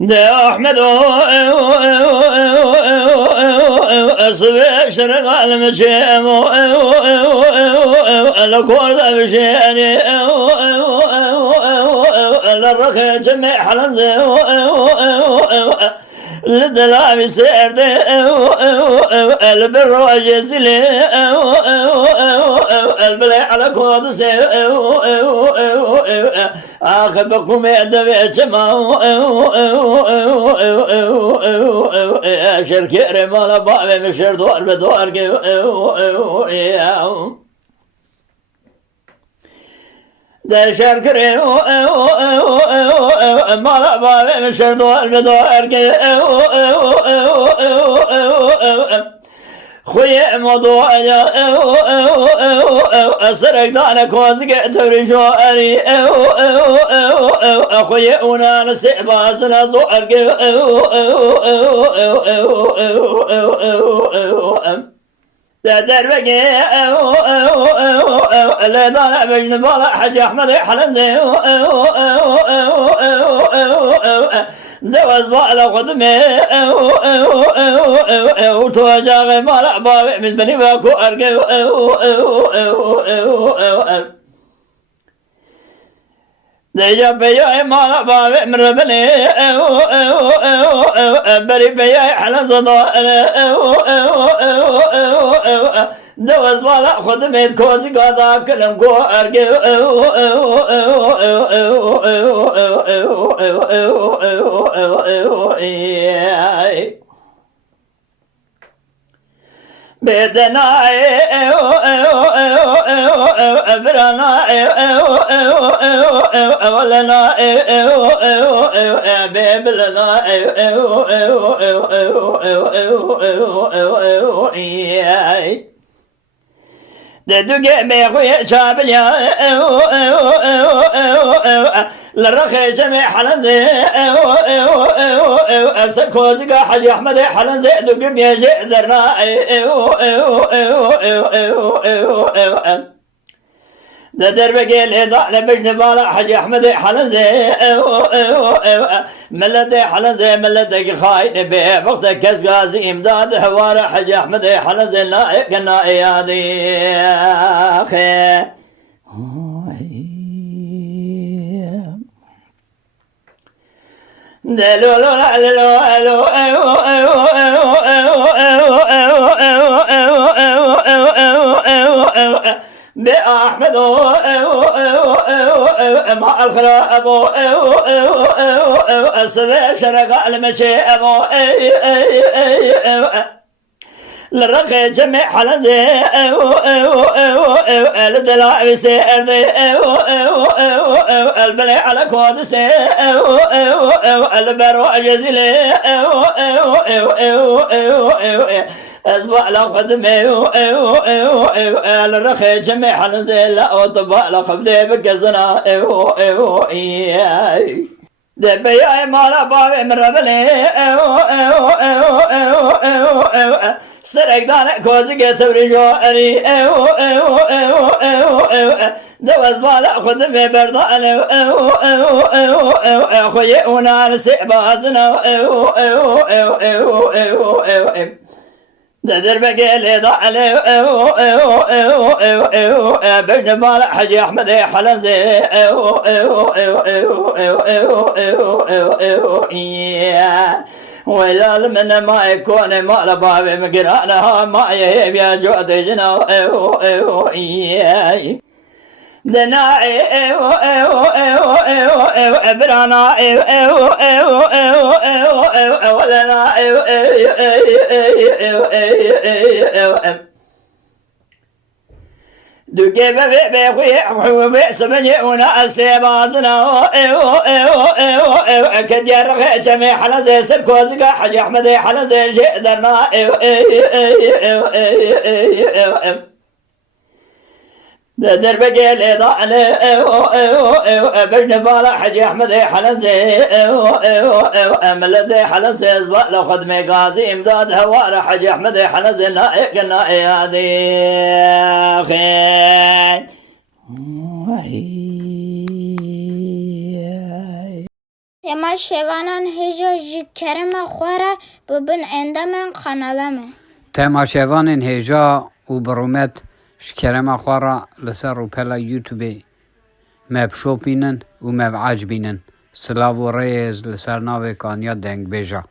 ده أحمد أصبح شرق المشيم الأكورد بشيني الرخي جميع حلنزي للدلاب سيرد البر وجزلي البلي على كودس عاقبكم يدبي جما شركي رمال بابي مشر دور بدور ده شركري مال بابي مشر دور بدور خويا موضوع أسرق دانك وزق توري شواري خويا ونا نسيب أسنا صور دربقي لا دانا بجن بالا حج أحمد حلنزي دوز بالا قدمي وتواجه مالا بابي من بني باكو أرقي ديجا بياي مالا بابي من ربني بري بياي حلن صدا دوز بالا قدمي كوزي قادا كلم كو أرقي بدنا برنا ولنا ببلنا دوجي بيخوي شابليا للرخي جميع حلنزي سكوزي حاج احمد حلنزي دوجي بيجي درنا ده دربقي الهضاء لبجن بالا حاج احمد حلنزي ملدي حلنزي ملدي خاين بيه وقت كاس غازي امداد هوار حاج احمد حلنزي لا قنا ايادي اخي بأحمد مع الخراب أصبح شرق المشي للرقي جميع حلنزي الدلاء سيرني البلي على كودسي البرو جزيلي أسبوع لو قدمي الرخي جميع حلنزي لا وطبع لو خبدي بقزنا دبياي مالا بابي من ربلي سرق دانك كوزي توري جواري دوز بالا خدمي برداني خويا ونا نسيب بازنا دربقي اللي ضاعلي بجن بالا حجي احمد حلنزي ولا من ما يكون مال بابي مقرانها ما يهيب يا جود جنا دناي برانا ولنا دوكي بخوي سمني ونا السيبازنا كدير جميع حلزي سركوزي حاج احمد حلزي جدنا درب قيل ضعني بجن بالا حجي احمد حلزي ملدي حلزي اصبع لو خدمي غازي امداد هوار حجي احمد حلزي نائق نائيادي خير Yama şevanan heja ji kerema xwara bibin endamên kanala me. Temaşevanên hêja û birûmet ji kerema xwe re li ser rûpela YouTubeê me bişopînin û me biecbînin. Silav û rêyez li ser navê Kaniya Dengbêja.